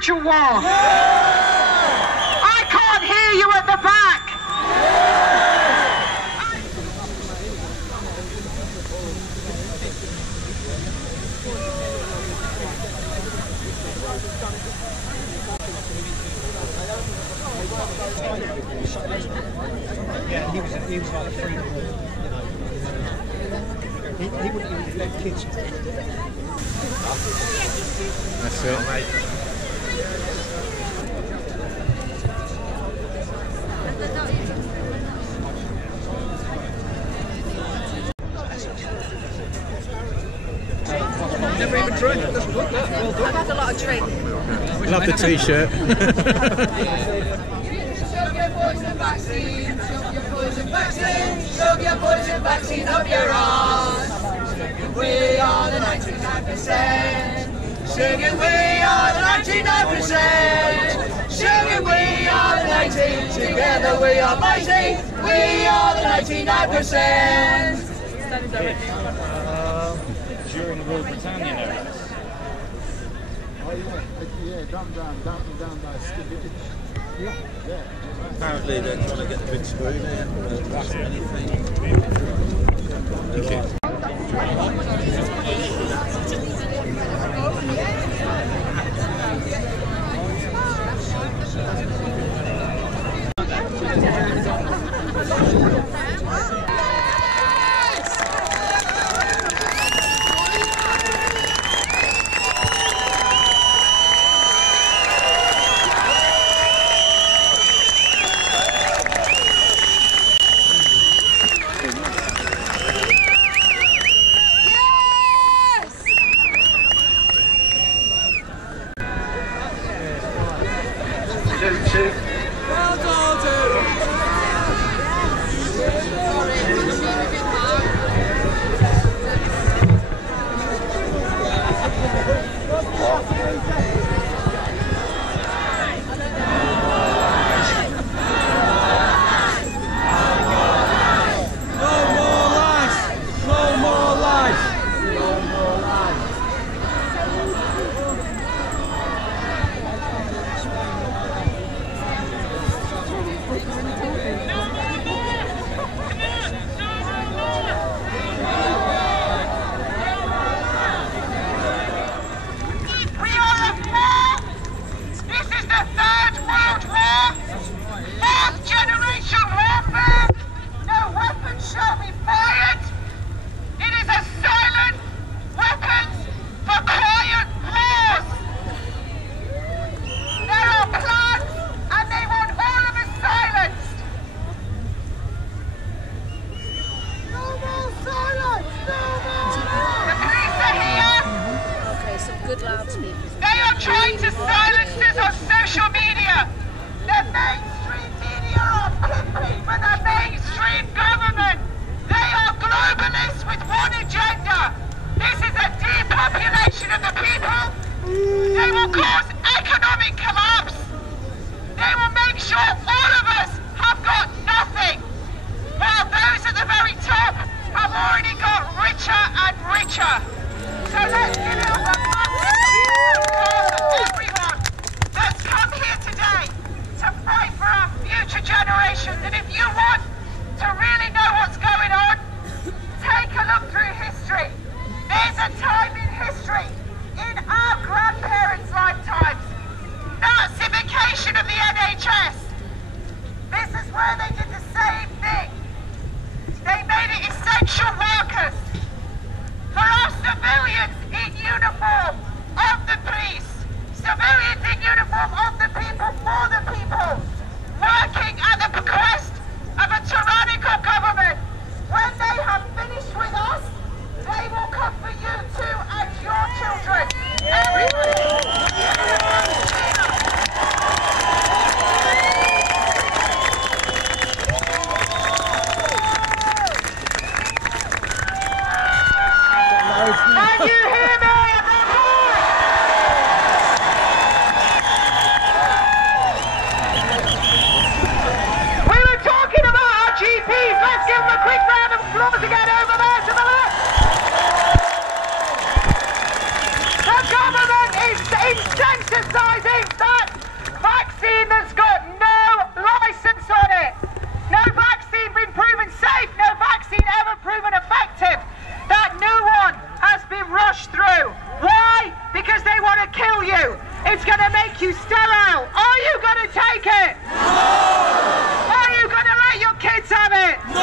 spiritual war? I can't hear you at the back. Yeah, he was like a freak. He wouldn't even let kids. That's it. Never even tried it. Well done. I've had a lot of drink. Love the t-shirt. Shove your poison vaccine, shove your poison vaccine, shove your poison vaccine up your arse. We are the 99%. Singing we are the 99%. Singing we are the 19. Together we are mighty. We are the 99%. During Rule Britannia, no less. Oh yeah, dumb down by Skibidi. Yeah. Apparently they're trying to get the big screen in, but that's anything. Good loudspeakers. They are trying to silence us on social media. The mainstream media are pimping for the mainstream government. They are globalists with one agenda. This is a depopulation of the people. They will cause economic collapse. They will make sure all of us have got nothing, while those at the very top have already got richer and richer. So let's give it a everyone that's come here today to fight for our future generations. And if you want to really know what's going on, take a look through history. There's a time in history, in our to kill you. It's going to make you sterile. Are you going to take it? No! Are you going to let your kids have it? No!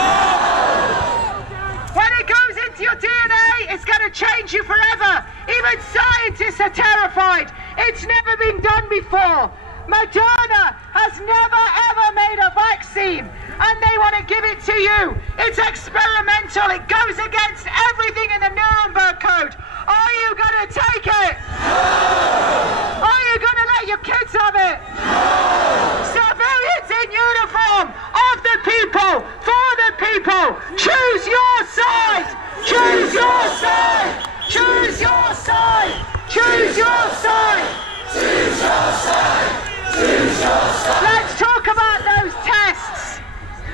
When it goes into your DNA, it's going to change you forever. Even scientists are terrified. It's never been done before. Moderna has never ever made a vaccine, and they want to give it to you. It's experimental. It goes against everything in the Nuremberg Code. Are you going to take it? No! Are you going to let your kids have it? No! Civilians in uniform, of the people, for the people. Choose your side. Choose your side. Choose your side. Choose your side. Choose your side. Choose your side. Let's talk about those tests.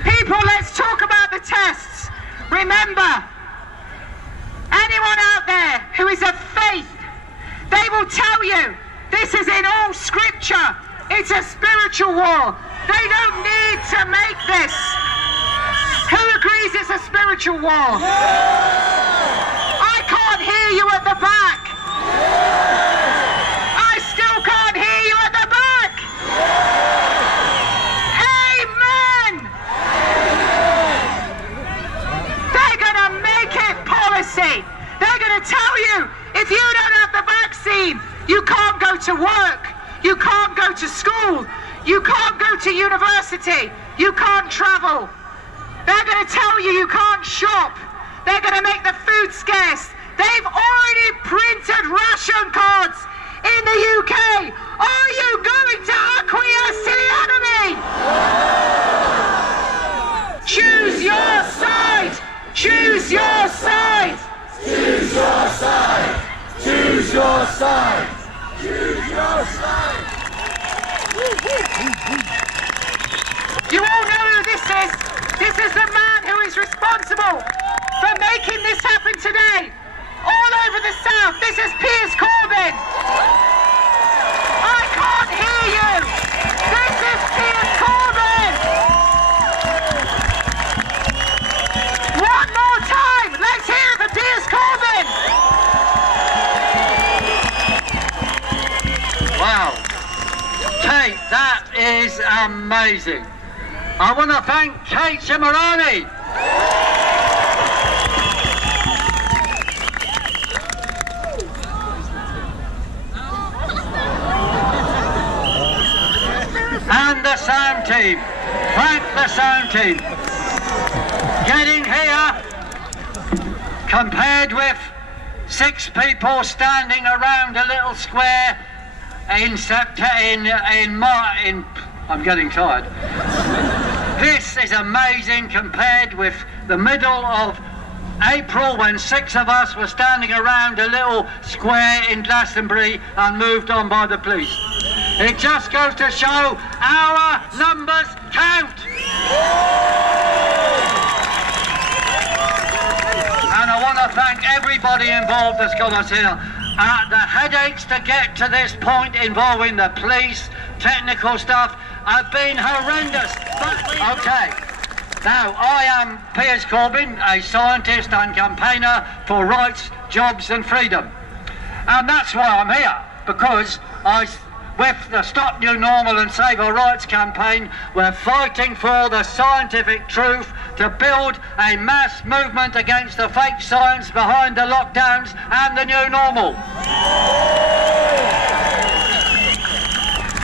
People, let's talk about the tests. Remember, anyone out there who is of faith, they will tell you this is in all scripture. It's a spiritual war. They don't need to make this. Who agrees it's a spiritual war? I can't hear you at the back. I still can't hear you at the back. Amen. They're going to make it policy. They're going to tell you if you don't have the vaccine, you can't go to work, you can't go to school, you can't go to university, you can't travel. They're going to tell you you can't shop. They're going to make the food scarce. They've already printed ration cards in the UK. Are you going to acquiesce to the enemy? Choose your side. Choose your side. Choose your side. Choose your side. Choose your side. You all know who this is. This is the man who is responsible for making this happen today. All over the South. This is Piers Corbyn. I can't hear you. This is Piers Corbyn. One more time. Let's hear it for Piers Corbyn. Wow. Kate, that is amazing. I want to thank Kate Cimarroni. And the sound team. Thank the sound team. Getting here, compared with 6 people standing around a little square I'm getting tired. This is amazing compared with the middle of April when 6 of us were standing around a little square in Glastonbury and moved on by the police. It just goes to show our numbers count. And I want to thank everybody involved that's got us here. The headaches to get to this point involving the police, technical stuff, have been horrendous. But, okay, now I am Piers Corbyn, a scientist and campaigner for rights, jobs and freedom. And that's why I'm here, because with the Stop New Normal and Save Our Rights campaign, we're fighting for the scientific truth to build a mass movement against the fake science behind the lockdowns and the new normal.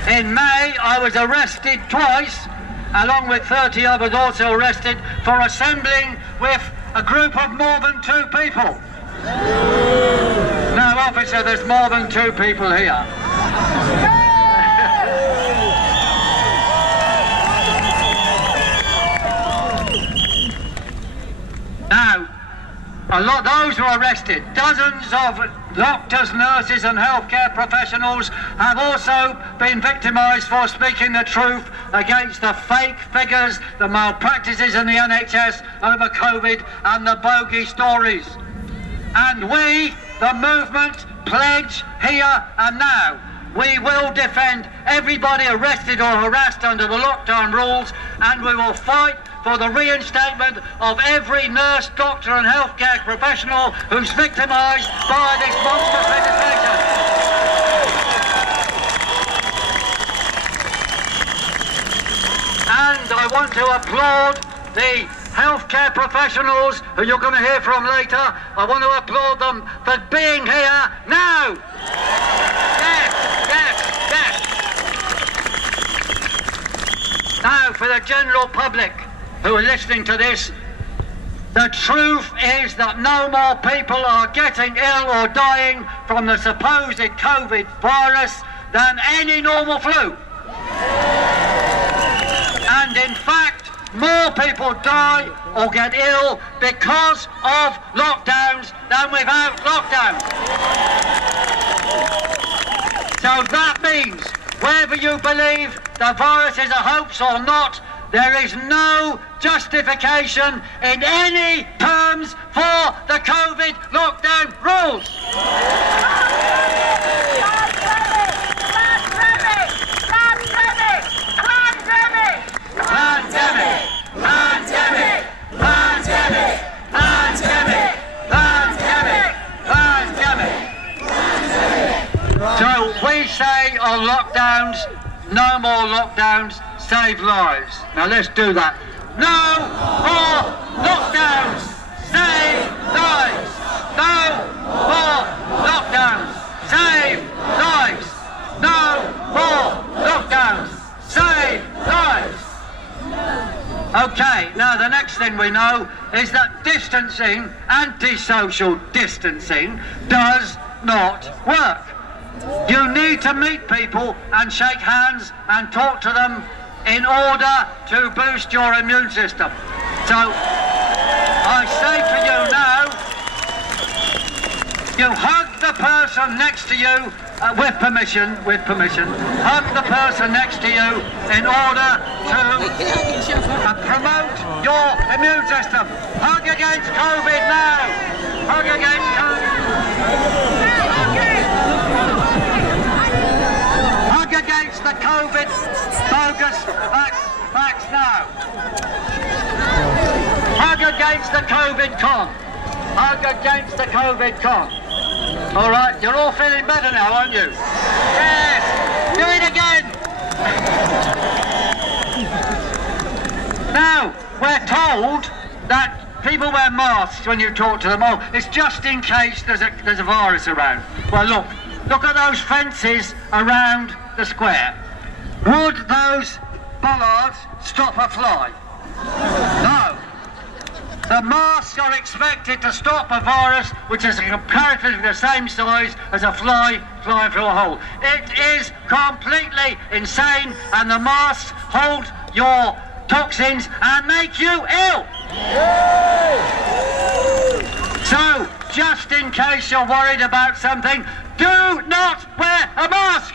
In May, I was arrested twice, along with 30 others also arrested, for assembling with a group of more than 2 people. No, officer, there's more than 2 people here. Now, those who are arrested, dozens of doctors, nurses and healthcare professionals have also been victimised for speaking the truth against the fake figures, the malpractices in the NHS over COVID and the bogey stories. And we, the movement, pledge here and now, we will defend everybody arrested or harassed under the lockdown rules, and we will fight for the reinstatement of every nurse, doctor and healthcare professional who's victimised by this monstrous legislation. to applaud the healthcare professionals who you're going to hear from later. I want to applaud them for being here now. Yes, yes, yes. Now, for the general public who are listening to this, the truth is that no more people are getting ill or dying from the supposed COVID virus than any normal flu. And in fact, more people die or get ill because of lockdowns than without lockdowns. So that means, whether you believe the virus is a hoax or not, there is no justification in any terms for the COVID lockdown rules. So we say on lockdowns, no more lockdowns, save lives. Now let's do that. No more lockdowns, save lives. No more lockdowns, save lives. No more lockdowns, save lives. Okay, now the next thing we know is that distancing, antisocial distancing, does not work. You need to meet people and shake hands and talk to them in order to boost your immune system. So, I say to you now, you hug the person next to you, with permission, hug the person next to you in order to promote your immune system. Hug against COVID now! Hug against COVID! Hug against the COVID bogus facts now. Hug against the COVID con. Hug against the COVID con. All right, you're all feeling better now, aren't you? Yes! Do it again! Now, we're told that people wear masks when you talk to them. Oh, it's just in case there's a virus around. Well, look at those fences around the square. Would those bollards stop a fly? No. The masks are expected to stop a virus which is comparatively the same size as a fly flying through a hole. It is completely insane, and the masks hold your toxins and make you ill. So, just in case you're worried about something, do not wear a mask!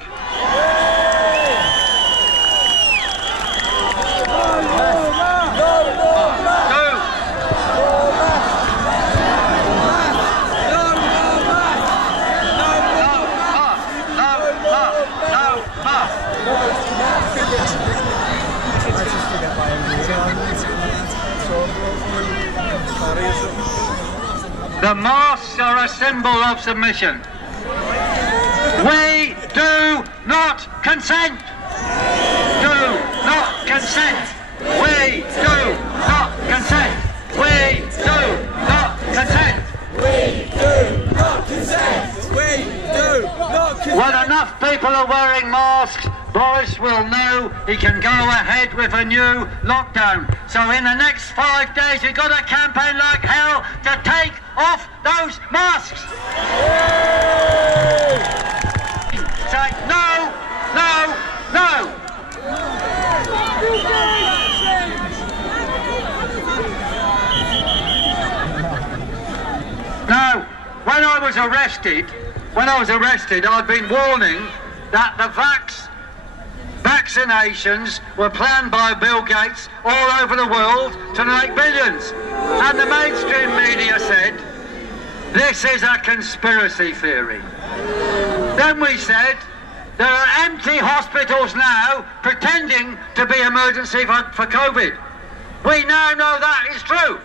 The masks are a symbol of submission. We do not consent. Do not consent. We do not consent. We do not consent. We do not consent. We do not consent. When enough people are wearing masks, Boris will know he can go ahead with a new lockdown. So in the next 5 days, we've got to campaign like hell to take off those masks. Say no, no, no. Now, when I was arrested, I'd been warning that the vaccinations were planned by Bill Gates all over the world to make billions. And the mainstream media said, this is a conspiracy theory. Then we said, there are empty hospitals now pretending to be emergency for COVID. We now know that is true.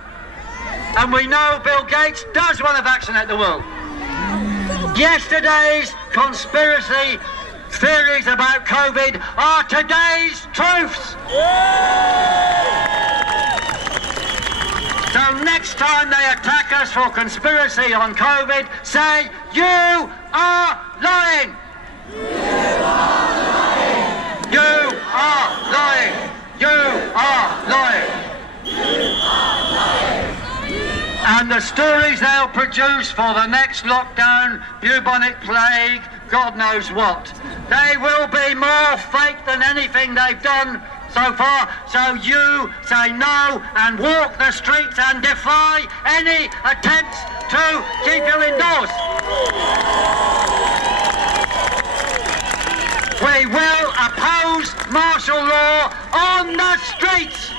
And we know Bill Gates does want to vaccinate the world. Yesterday's conspiracy theories about COVID are today's truths. So next time they attack us for conspiracy on COVID, say, you are lying. You are lying. You are lying. You are lying. And the stories they'll produce for the next lockdown, bubonic plague, God knows what, they will be more fake than anything they've done so far. So you say no and walk the streets and defy any attempts to keep you indoors. We will oppose martial law on the streets.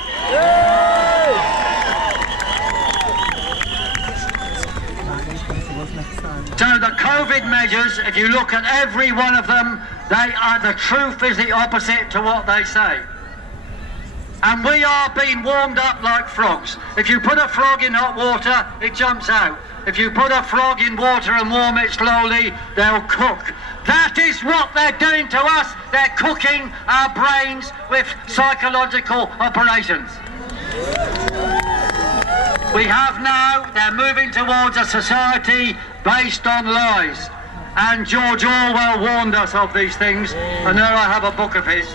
So the COVID measures, if you look at every one of them, the truth is the opposite to what they say. And we are being warmed up like frogs. If you put a frog in hot water, it jumps out. If you put a frog in water and warm it slowly, they'll cook. That is what they're doing to us. They're cooking our brains with psychological operations. We have now, they're moving towards a society based on lies. And George Orwell warned us of these things, and there I have a book of his.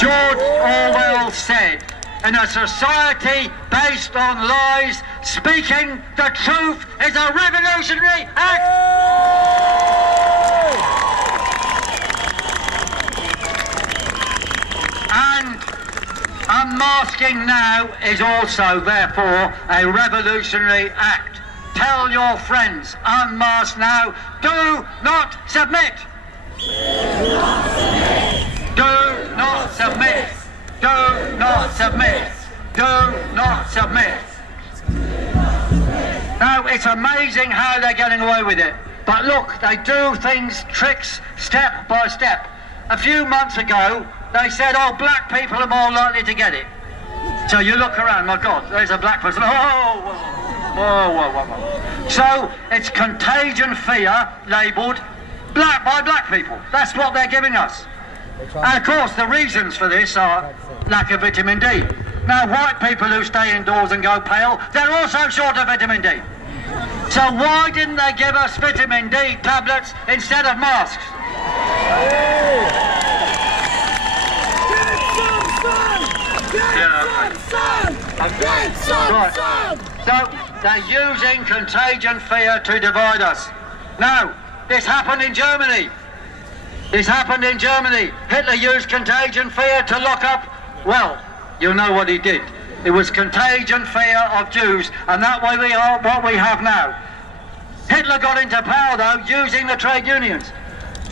George Orwell said, in a society based on lies, speaking the truth is a revolutionary act. And unmasking now is also, therefore, a revolutionary act. Tell your friends, unmask now, do not submit. Do not submit. Do not submit. Do not submit. Do not submit. Now, it's amazing how they're getting away with it. But look, they do things, tricks, step by step. A few months ago, they said, oh, black people are more likely to get it. So you look around, my God, there's a black person. Oh, whoa, whoa, whoa, whoa. So it's contagion fear labelled by black people. That's what they're giving us. And of course, the reasons for this are lack of vitamin D. Now, white people who stay indoors and go pale, they're also short of vitamin D. So why didn't they give us vitamin D tablets instead of masks? Right. So they're using contagion fear to divide us. Now, this happened in Germany. This happened in Germany. Hitler used contagion fear to lock up, well, you know what he did. It was contagion fear of Jews, and that way we are what we have now. Hitler got into power, though, using the trade unions.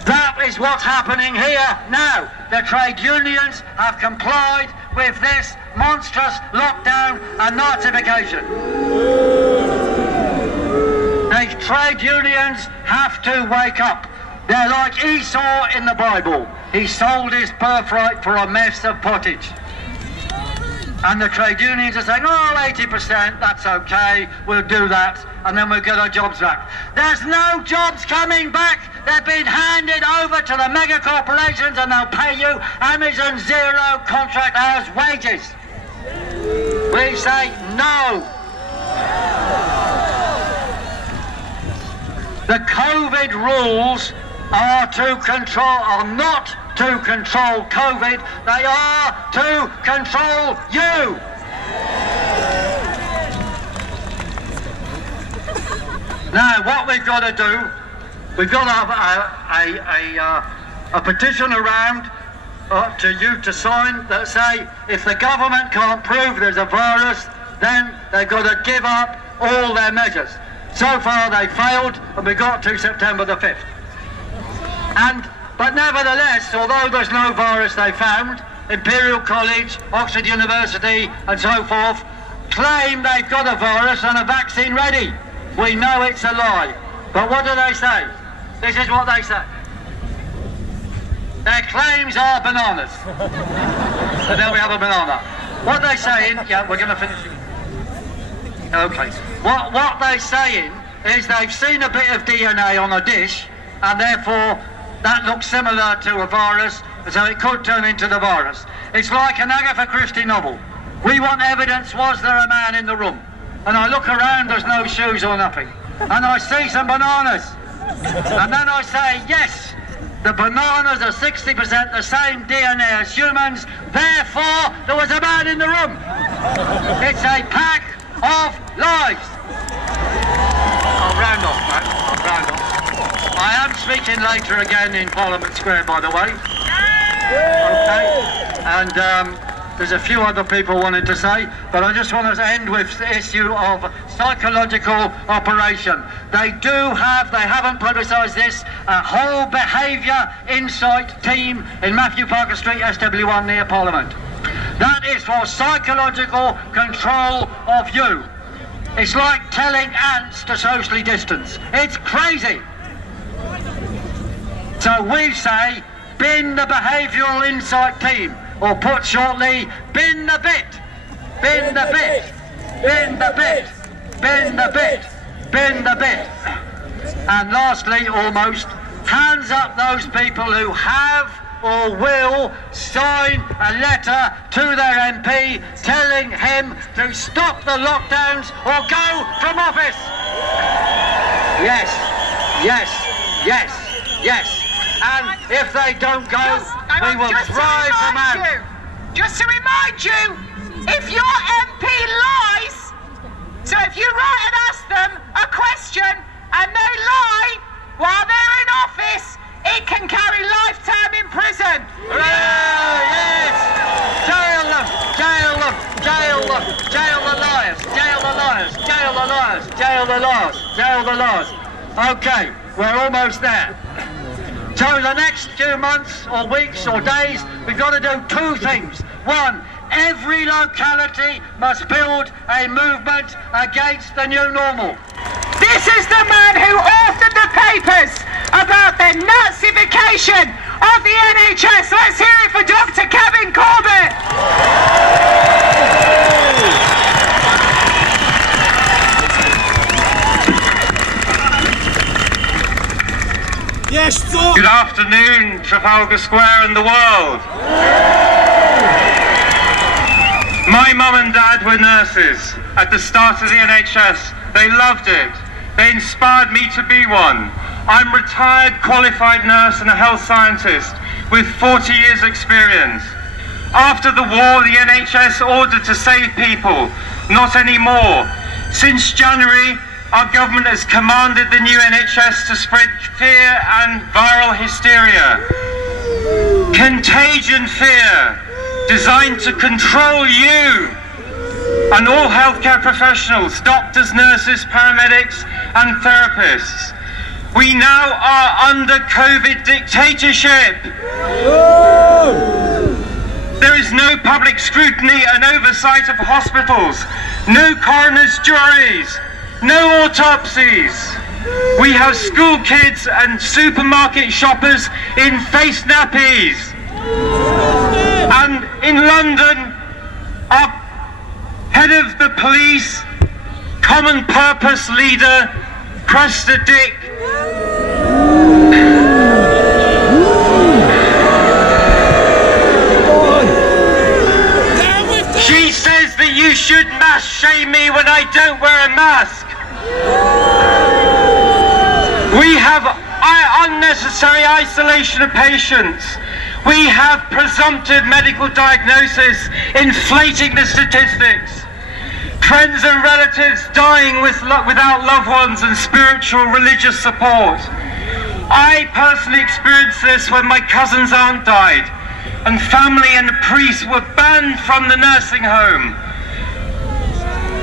That is what's happening here now. The trade unions have complied with this monstrous lockdown and Nazification. The trade unions have to wake up. They're like Esau in the Bible. He sold his birthright for a mess of pottage. And the trade unions are saying, oh, 80%, that's okay, we'll do that, and then we'll get our jobs back. There's no jobs coming back. They've been handed over to the mega corporations, and they'll pay you Amazon zero contract hours wages. We say no. The COVID rules are not to control COVID, they are to control you. Now, what we've got to do, we've got to have a petition around to you to sign that say if the government can't prove there's a virus, then they've got to give up all their measures. So far they failed, and we got to September the 5th. But nevertheless, although there's no virus they found, Imperial College, Oxford University and so forth claim they've got a virus and a vaccine ready. We know it's a lie. But what do they say? This is what they say. Their claims are bananas. So there we have a banana. What they're saying, yeah, we're going to finish it. Okay. What they're saying is they've seen a bit of DNA on a dish, and therefore that looks similar to a virus, so it could turn into the virus. It's like an Agatha Christie novel. We want evidence, was there a man in the room? And I look around, there's no shoes or nothing. And I see some bananas. And then I say, yes, the bananas are 60% the same DNA as humans, therefore there was a man in the room. It's a pack of lies. I'll round off, man. I'll round off. I am speaking later again in Parliament Square, by the way. Okay. And there's a few other people wanted to say, but I just want to end with the issue of psychological operation. They haven't publicised this, a whole behaviour insight team in Matthew Parker Street, SW1 near Parliament. That is for psychological control of you. It's like telling ants to socially distance. It's crazy. So we say, bin the behavioural insight team. Or put shortly, bin the bit, bin the bit, bin the bit, bin the bit, bin the bit. And lastly, almost, hands up those people who have or will sign a letter to their MP telling him to stop the lockdowns or go from office. Yes, yes, yes, yes. And if they don't go, we will drive them out. Just to remind you, if your MP lies, so if you write and ask them a question and they lie while they're in office, it can carry lifetime in prison. Yes! Jail them! Jail them! Jail them! Jail the liars! Jail the liars! Jail the liars! Jail the liars! Jail the liars! Okay, we're almost there. So the next few months or weeks or days, we've got to do two things. One, every locality must build a movement against the new normal. This is the man who authored the papers about the Nazification of the NHS. Let's hear it for Dr. Kevin Corbett. Yes, sir. Good afternoon, Trafalgar Square and the world. My mum and dad were nurses at the start of the NHS. They loved it. They inspired me to be one. I'm a retired qualified nurse and a health scientist with 40 years experience. After the war, the NHS ordered to save people, not anymore. Since January, our government has commanded the new NHS to spread fear and viral hysteria. Contagion fear, designed to control you and all healthcare professionals, doctors, nurses, paramedics and therapists. We now are under COVID dictatorship. There is no public scrutiny and oversight of hospitals, no coroner's juries, no autopsies. We have school kids and supermarket shoppers in face nappies. And in London, our head of the police, common purpose leader, Cresta Dick, she says that you should mask shame me when I don't wear a mask. We have unnecessary isolation of patients. We have presumptive medical diagnosis inflating the statistics. Friends and relatives dying without loved ones and spiritual religious support. I personally experienced this when my cousin's aunt died and family and the priest were banned from the nursing home.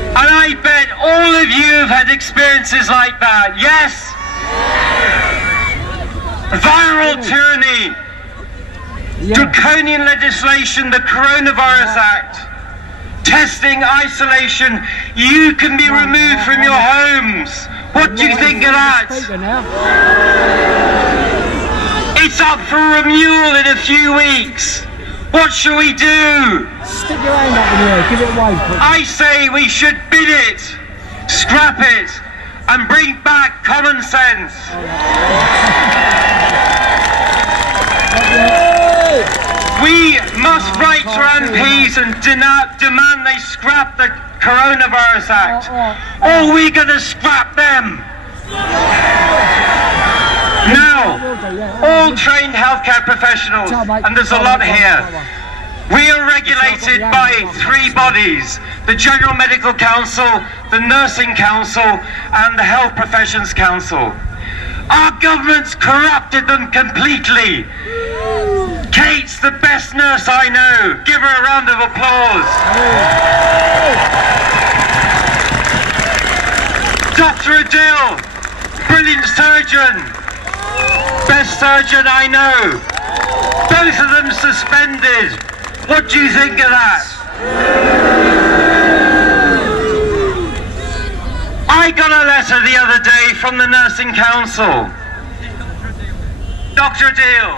And I bet all of you have had experiences like that, yes? Viral tyranny, draconian legislation, the Coronavirus Act, testing, isolation, you can be removed from your homes. What do you think of that? It's up for renewal in a few weeks. What shall we do? Stick your hand up in the air, give it a wave. I say we should bid it, scrap it, and bring back common sense. to MPs and demand they scrap the Coronavirus Act. Or are we going to scrap them? Now, all trained healthcare professionals, and there's a lot here, we are regulated by 3 bodies: the General Medical Council, the Nursing Council, and the Health Professions Council. Our government's corrupted them completely. Kate's the best nurse I know. Give her a round of applause. Dr. Adil, brilliant surgeon. Best surgeon I know. Both of them suspended. What do you think of that? I got a letter the other day from the Nursing Council. Dr. Adil.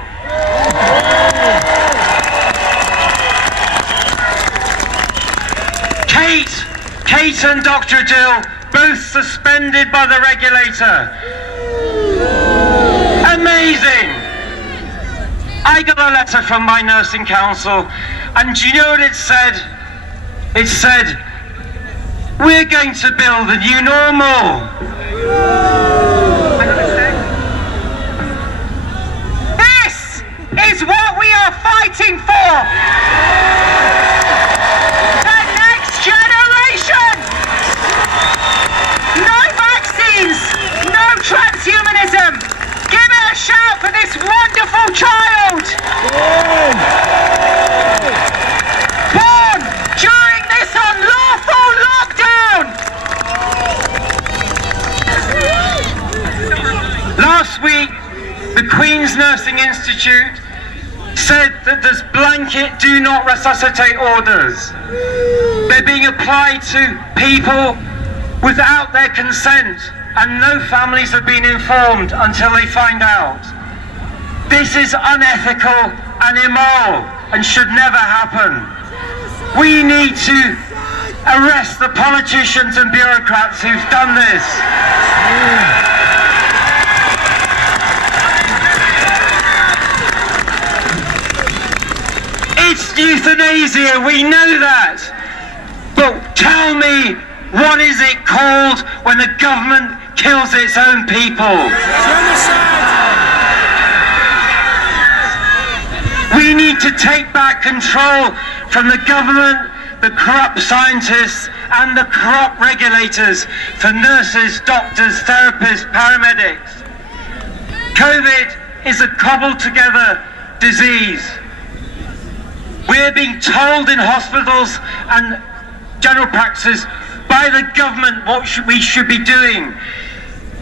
Kate and Dr. Adil, both suspended by the regulator. Amazing! I got a letter from my Nursing Council, and do you know what it said? It said, we're going to build a new normal. This is what we are fighting for! The next generation! No vaccines! No transhumanism! Give it a shout for this wonderful child! Born during this unlawful lockdown! Last week, the Queen's Nursing Institute said that there's blanket do not resuscitate orders. They're being applied to people without their consent, and no families have been informed until they find out. This is unethical and immoral and should never happen. We need to arrest the politicians and bureaucrats who've done this. It's euthanasia, we know that. But tell me, what is it called when the government kills its own people? We need to take back control from the government, the corrupt scientists, and the corrupt regulators for nurses, doctors, therapists, paramedics. COVID is a cobbled together disease. We're being told in hospitals and general practices by the government what we should be doing.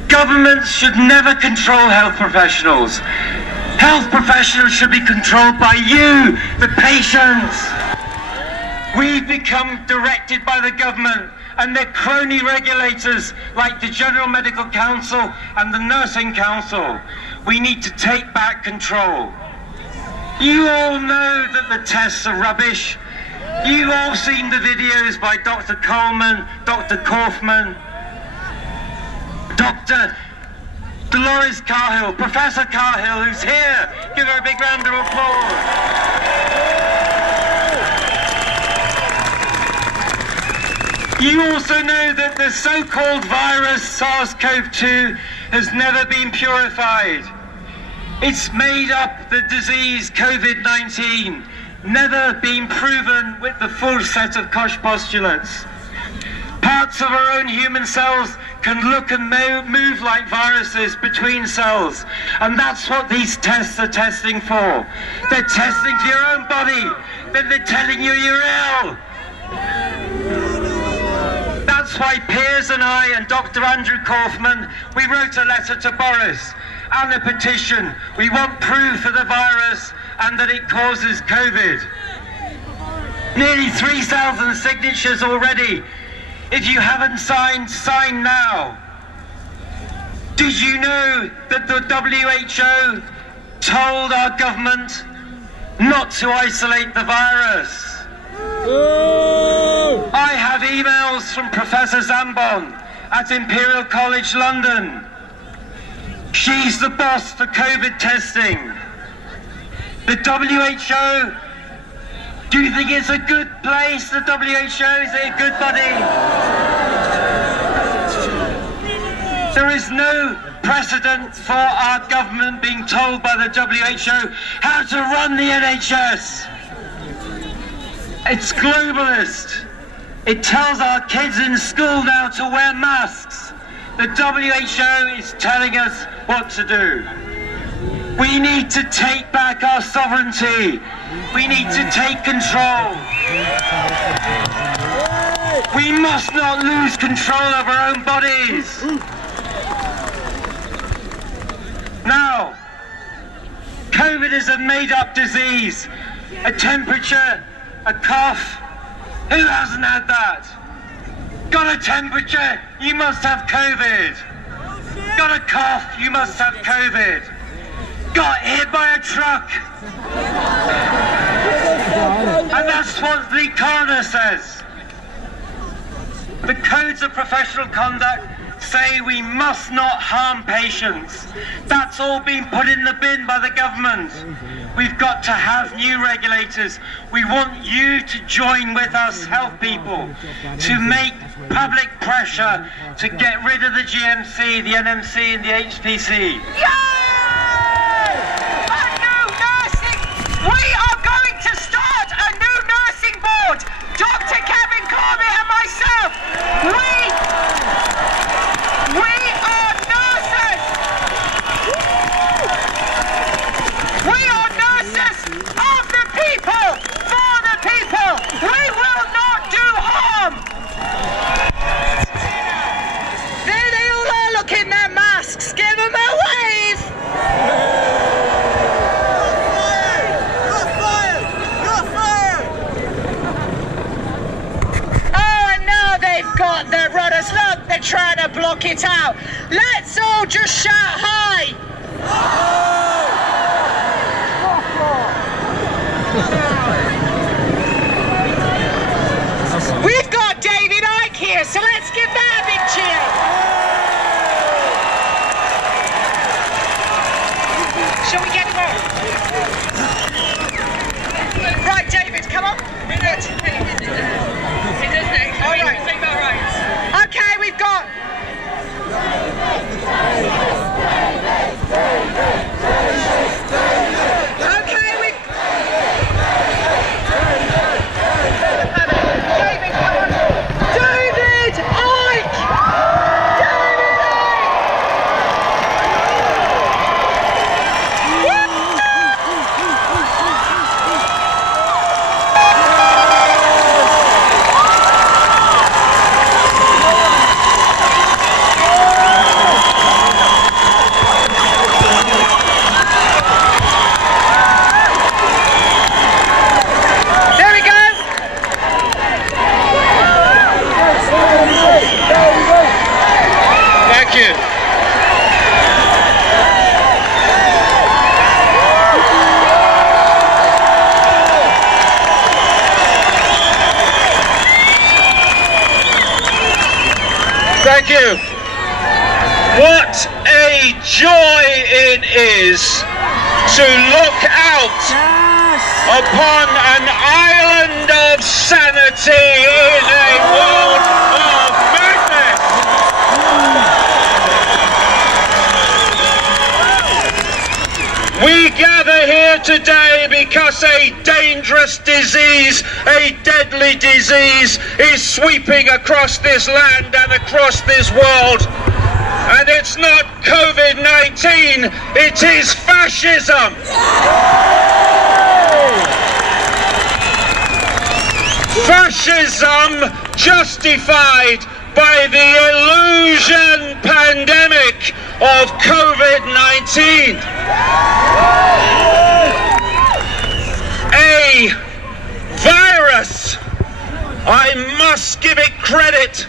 Governments should never control health professionals. Health professionals should be controlled by you, the patients. We've become directed by the government and their crony regulators like the General Medical Council and the Nursing Council. We need to take back control. You all know that the tests are rubbish. You've all seen the videos by Dr. Coleman, Dr. Kaufman, Dr. Dolores Cahill, Professor Cahill, who's here. Give her a big round of applause. You also know that the so-called virus SARS-CoV-2 has never been purified. It's made up the disease COVID-19, never been proven with the full set of Koch postulates. Parts of our own human cells can look and move like viruses between cells, and that's what these tests are testing for. They're testing for your own body, then they're telling you you're ill. That's why Piers and I and Dr. Andrew Kaufman, we wrote a letter to Boris and a petition. We want proof of the virus and that it causes COVID. Nearly 3,000 signatures already. If you haven't signed, sign now. Did you know that the WHO told our government not to isolate the virus? Oh. I have emails from Professor Zambon at Imperial College London. She's the boss for COVID testing. The WHO Do you think it's a good place, the WHO? Is it a good body? There is no precedent for our government being told by the WHO how to run the NHS. It's globalist. It tells our kids in school now to wear masks. The WHO is telling us what to do. We need to take back our sovereignty. We need to take control. We must not lose control of our own bodies. Now, COVID is a made-up disease. A temperature, a cough. Who hasn't had that? Got a temperature, you must have COVID. Got a cough, you must have COVID. Got hit by a truck. And that's what the coroner says. The codes of professional conduct say we must not harm patients. That's all been put in the bin by the government. We've got to have new regulators. We want you to join with us, health people, to make public pressure to get rid of the GMC, the NMC and the HPC. Yay! A new nursing! We are going to start a new nursing board! Dr. Kevin Corby and myself! We are nurses! We are nurses of the people, for the people! We will not do harm! There they all are, look in their masks! Give them a wave! You're fired! You're fired! Oh, and now they've got the rudders. Look, they're trying to block it out. Let's all just shout hi! We've got David Icke here, so let's give that a big cheer. Shall we get him on? Right, David, come on. All right. Okay, we've got... Okay, we... David, come on. David Icke! There we go. Thank you. Thank you. What a joy it is to look out upon an island of sanity in a world of madness. We gather here today because a dangerous disease, a deadly disease, is sweeping across this land and across this world. And it's not COVID-19, it is fascism. Fascism justified by the illusion pandemic of COVID-19. A virus, I must give it credit,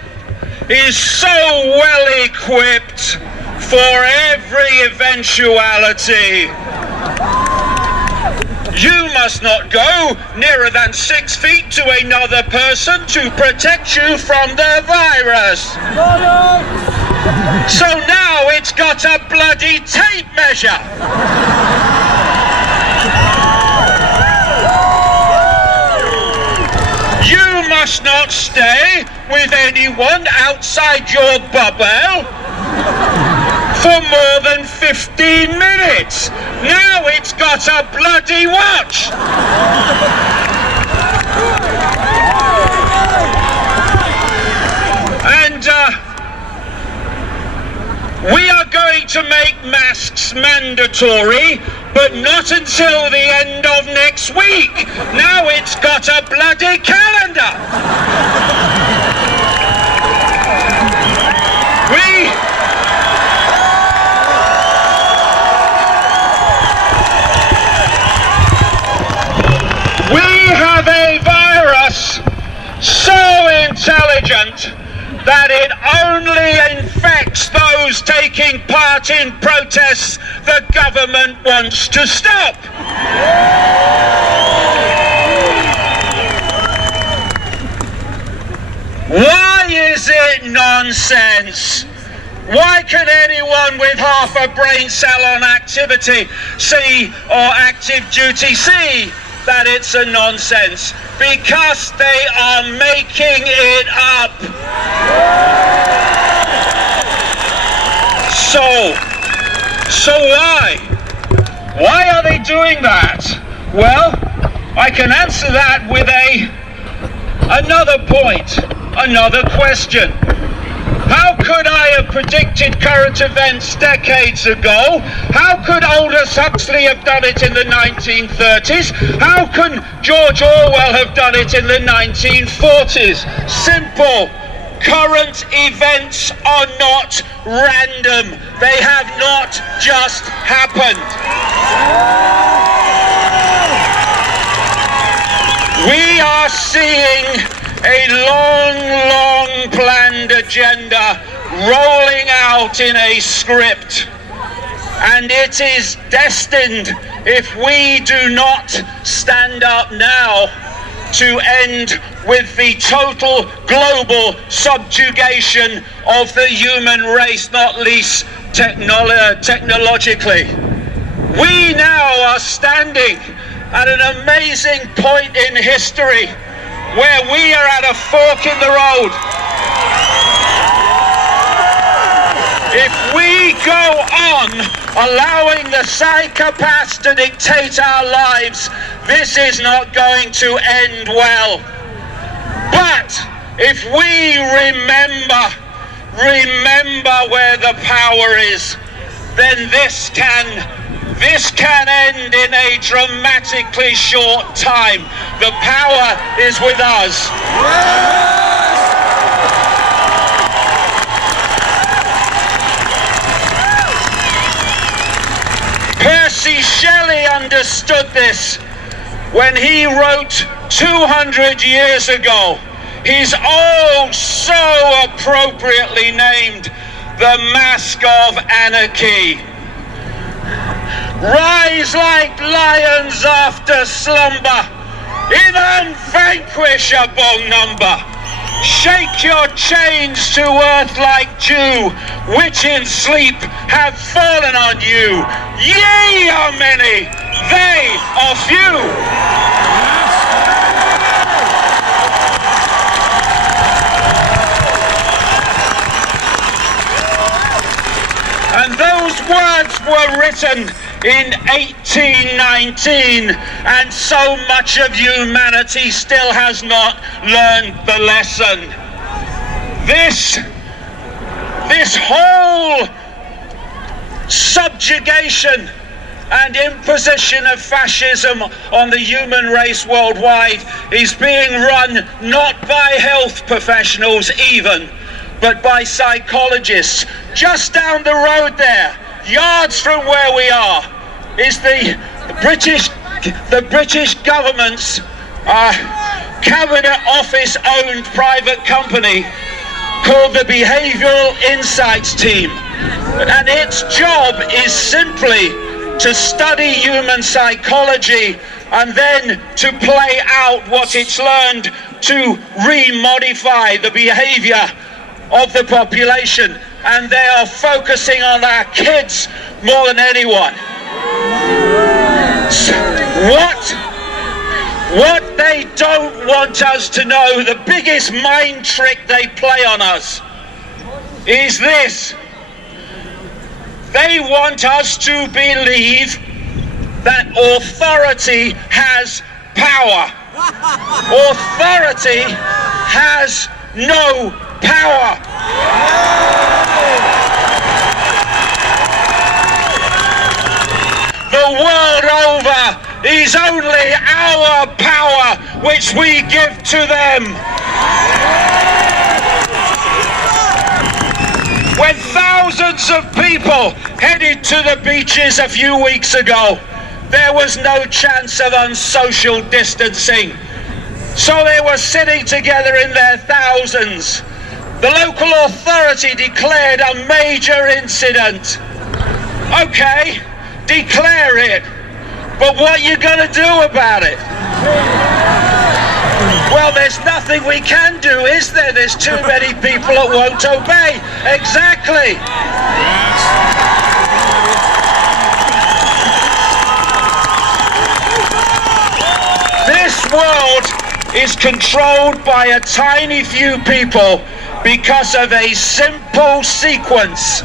is so well equipped for every eventuality. You must not go nearer than 6 feet to another person to protect you from the virus. So now it's got a bloody tape measure. must not stay with anyone outside your bubble for more than 15 minutes. Now it's got a bloody watch. And we are going to make masks mandatory, but not until the end of next week. Now it's got a bloody calendar. We have a virus so intelligent that it only infects those taking part in protests the government wants to stop. Why is it nonsense? Why can anyone with half a brain cell on activity see, or active duty see, that it's a nonsense? Because they are making it up. So why? Why are they doing that? Well, I can answer that with another point, another question. How could I have predicted current events decades ago? How could Aldous Huxley have done it in the 1930s? How can George Orwell have done it in the 1940s? Simple. Current events are not random. They have not just happened. We are seeing a long planned agenda rolling out in a script, and it is destined, if we do not stand up now, to end with the total global subjugation of the human race, not least technologically. We now are standing at an amazing point in history where we are at a fork in the road. If we go on allowing the psychopaths to dictate our lives, this is not going to end well. But if we remember where the power is, then this can end in a dramatically short time. The power is with us. Percy Shelley understood this when he wrote 200 years ago his so appropriately named The Mask of Anarchy. Rise like lions after slumber, in unvanquishable number. Shake your chains to earth like dew, which in sleep have fallen on you. Ye are many, they are few. And those words were written in 1819, and so much of humanity still has not learned the lesson. This whole subjugation and imposition of fascism on the human race worldwide is being run not by health professionals even, but by psychologists. Just down the road there, yards from where we are, is the British government's Cabinet Office owned private company called the Behavioural Insights Team, and its job is simply to study human psychology and then to play out what it's learned to remodify the behaviour of the population, and they are focusing on our kids more than anyone. So what they don't want us to know the biggest mind trick they play on us is this. They want us to believe that authority has power. Authority has no power. The world over is only our power which we give to them. When thousands of people headed to the beaches a few weeks ago, there was no chance of unsocial distancing. So they were sitting together in their thousands. The local authority declared a major incident. Okay, declare it. But what are you going to do about it? Well, there's nothing we can do, is there? There's too many people that won't obey. Exactly. This world is controlled by a tiny few people because of a simple sequence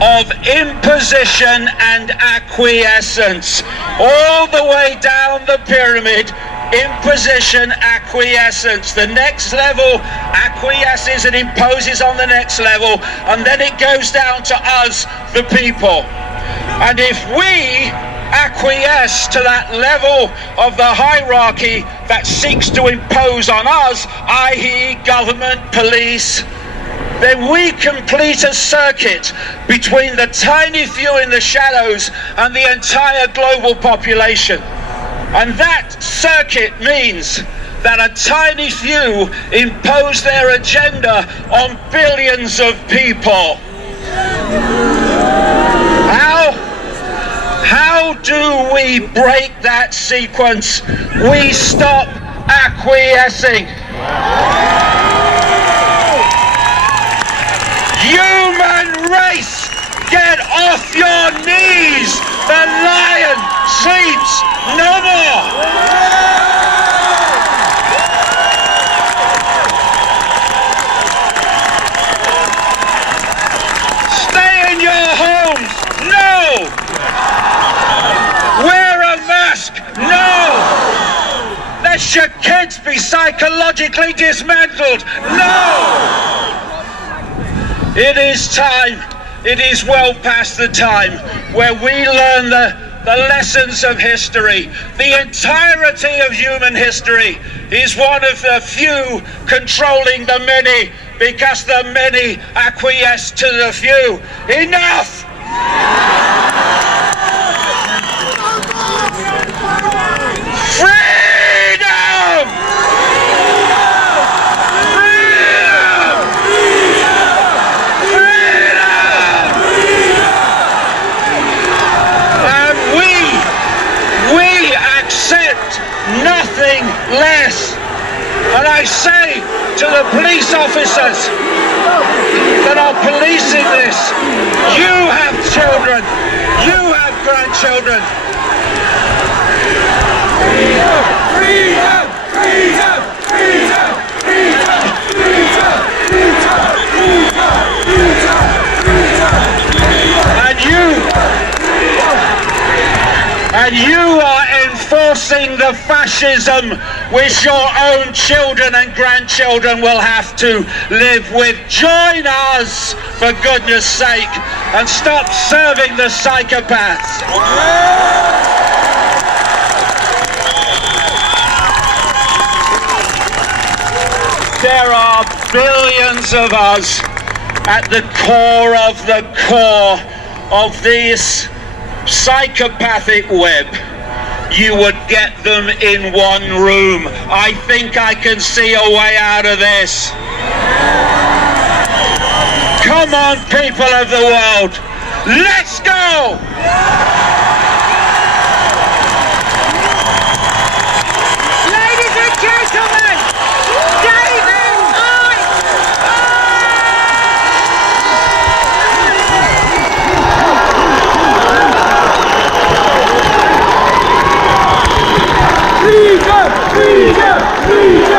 of imposition and acquiescence. All the way down the pyramid, imposition, acquiescence. The next level acquiesces and imposes on the next level, and then it goes down to us, the people. And if we acquiesce to that level of the hierarchy that seeks to impose on us, i.e. government, police, then we complete a circuit between the tiny few in the shadows and the entire global population. And that circuit means that a tiny few impose their agenda on billions of people. How do we break that sequence? We stop acquiescing. Human race, get off your knees! The lion sleeps no more! Stay in your homes! No! Wear a mask! No! Let your kids be psychologically dismantled! No! It is time, it is well past the time where we learn the lessons of history. The entirety of human history is one of the few controlling the many, because the many acquiesce to the few. Enough! Nothing less. And I say to the police officers that are policing this, you have children, you have grandchildren. Freedom, freedom, freedom, freedom, freedom, freedom, freedom, freedom, and you are enforcing the fascism which your own children and grandchildren will have to live with. Join us, for goodness sake, and stop serving the psychopaths. There are billions of us at the core of this psychopathic web. You would get them in one room. I think I can see a way out of this. Come on, people of the world, let's go! Ladies and gentlemen, David Freedom! Freedom! Freedom!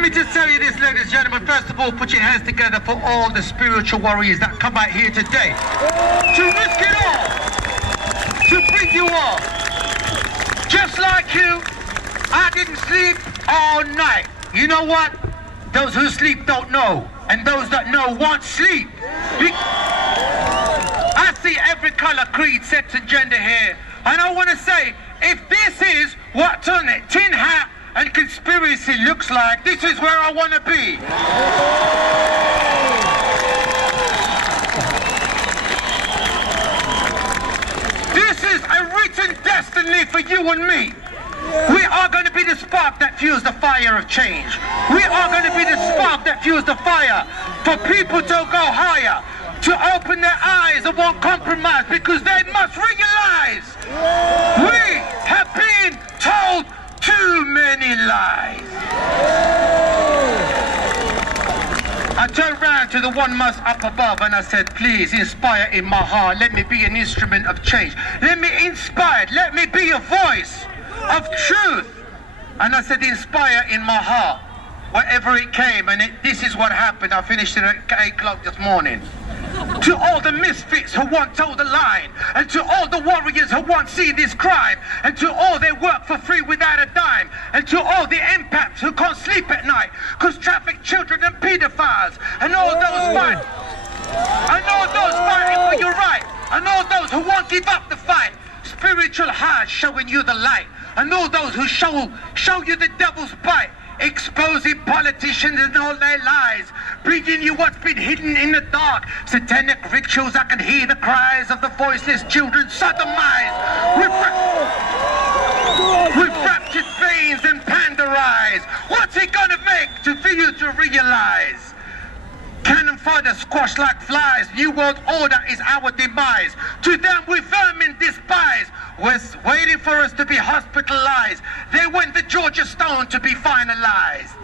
Let me just tell you this, ladies and gentlemen. First of all, put your hands together for all the spiritual warriors that come out here today to risk it all, to bring you all. Just like you, I didn't sleep all night. You know what? Those who sleep don't know, and those that know won't sleep. I see every color, creed, sex, and gender here, and I want to say, if this is what tin hat and conspiracy looks like, this is where I want to be. This is a written destiny for you and me. We are going to be the spark that fuels the fire of change. We are going to be the spark that fuels the fire for people to go higher, to open their eyes and won't compromise, because they must realize we have been told too many lies. I turned round to the one most up above and I said, please inspire in my heart. Let me be an instrument of change. Let me inspire. Let me be a voice of truth. And I said, inspire in my heart. Wherever it came, and this is what happened. I finished it at 8 o'clock this morning. To all the misfits who won't toe the line, and to all the warriors who won't see this crime, and to all they work for free without a dime, and to all the empaths who can't sleep at night, cause traffic children and pedophiles, and all those fighting for your right, and all those who won't give up the fight, spiritual hearts showing you the light, and all those who show you the devil's bite, exposing politicians and all their lies, bringing you what's been hidden in the dark, satanic rituals. I can hear the cries of the voiceless children sodomized with fractured veins and panda eyes. What's it gonna make for you to realize? Cannon fodder squashed like flies. New world order is our demise. To them we vermin despise. Was waiting for us to be hospitalized. They want the Georgia Stone to be finalized.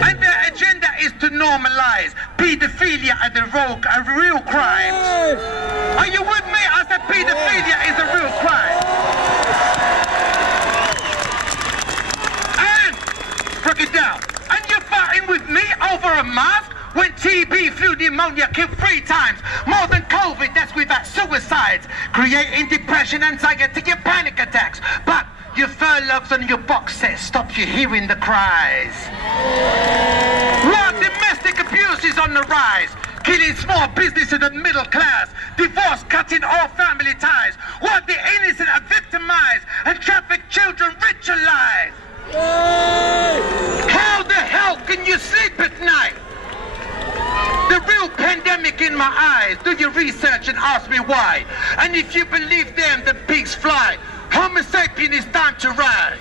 And their agenda is to normalize pedophilia and the real crime. Are you with me? I said pedophilia is a real crime. And break it down. And you're fighting with me over a mask? When TB, flu, pneumonia killed 3 times more than COVID, that's without suicides, creating depression, anxiety, and panic attacks. But your furloughs and your box set stop you hearing the cries. While domestic abuse is on the rise, killing small business and the middle class, divorce cutting all family ties, while the innocent are victimized and trafficked children ritualized. How the hell can you sleep at night? The real pandemic in my eyes. Do your research and ask me why. And if you believe them, the pigs fly. Homo sapien is time to rise.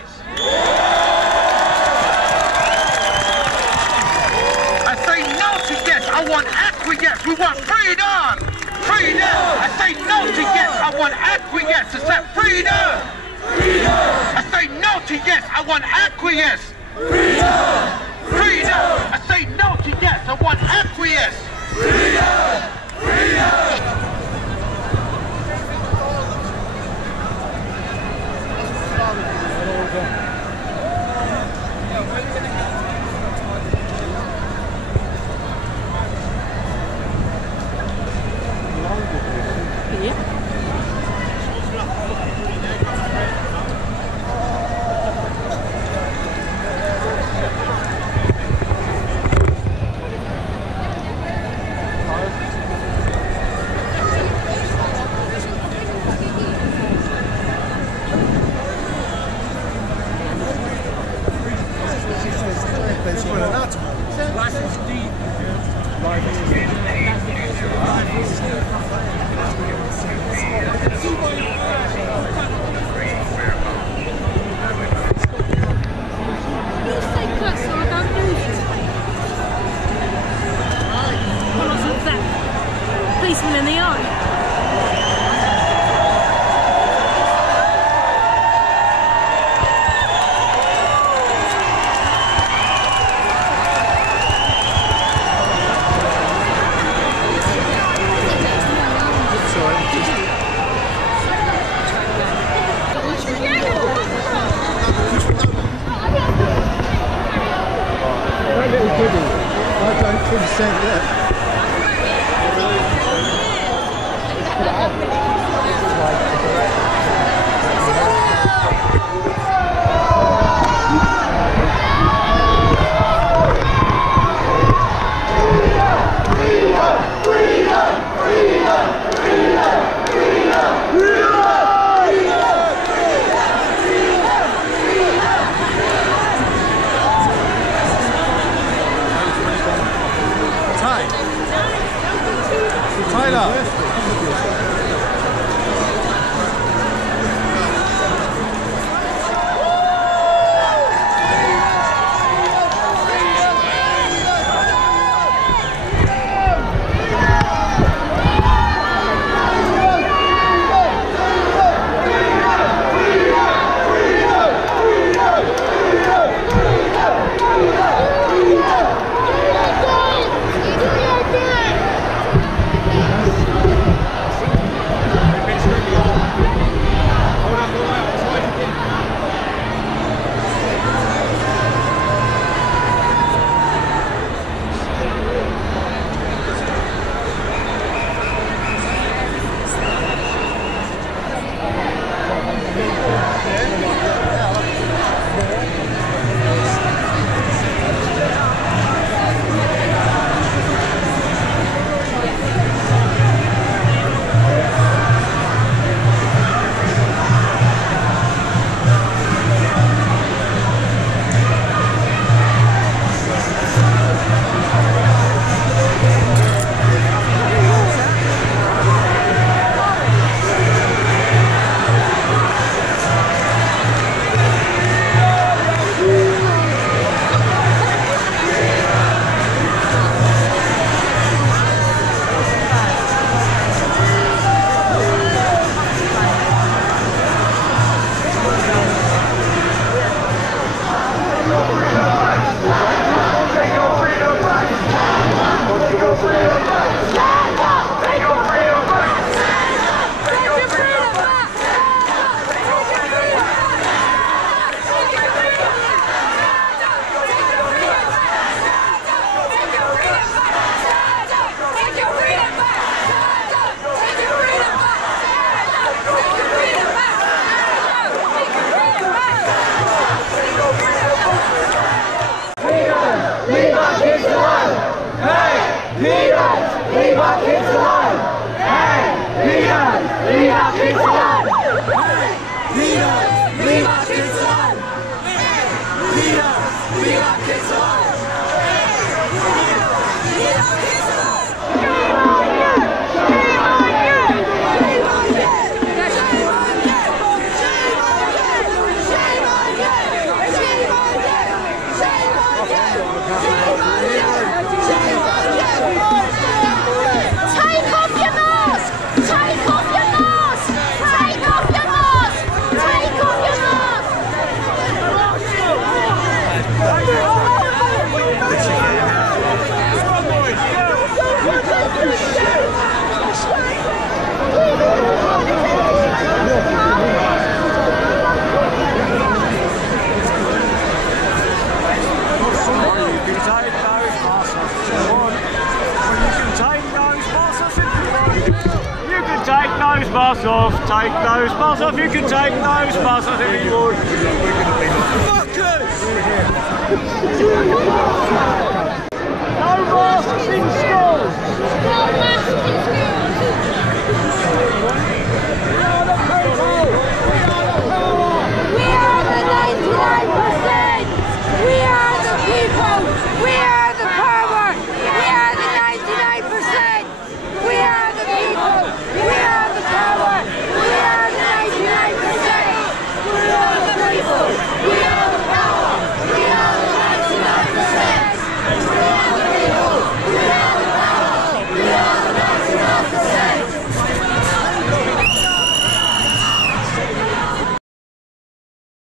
I say no to yes, I want acquiesce. We want freedom. Freedom. I say no to yes, I want acquiesce. I said freedom. Freedom. I say no to yes, I want acquiesce. Freedom. Freedom! I say no to yes, I want acquiesce! Freedom! Freedom! Policeman in the eye. 100%, yeah. Masks off, take those masks off, you can take those masks off if you would. No masks in schools! No masks in schools!